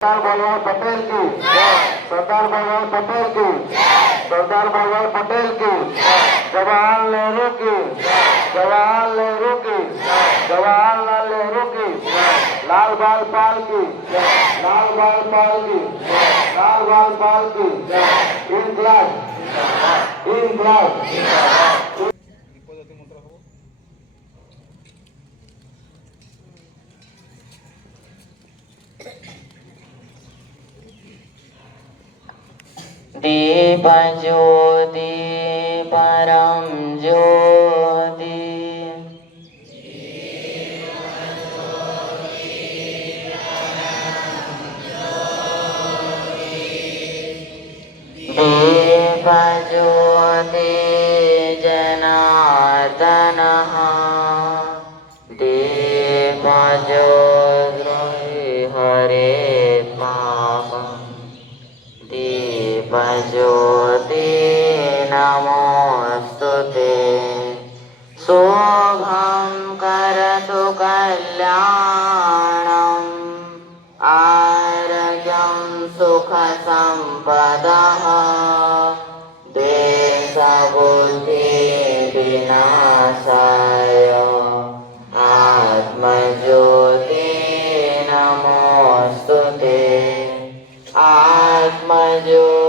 सरदार वल्लभ पटेल की, सरदार वल्लभ पटेल की, सरदार वल्लभ पटेल की, जवाहरलाल नेहरू की, जवाहरलाल नेहरू की, जवाहरलाल नेहरू की, लाल बाल पाल की, लाल बाल पाल की, लाल बाल पाल की, इनकलाब इनकलाब। दीप ज्योति परम ज्योति, दीप ज्योति जनार्दनः, दीप ज्योति हरे पापम्, दीप ज्योति नमोस्तुते, शुभं करतु कल्याणम्, आरोग्यं सुखसम्पदः, द्वेषबुद्धिविनाशाय आत्मज्योति नमोस्तुते, आत्मज्योति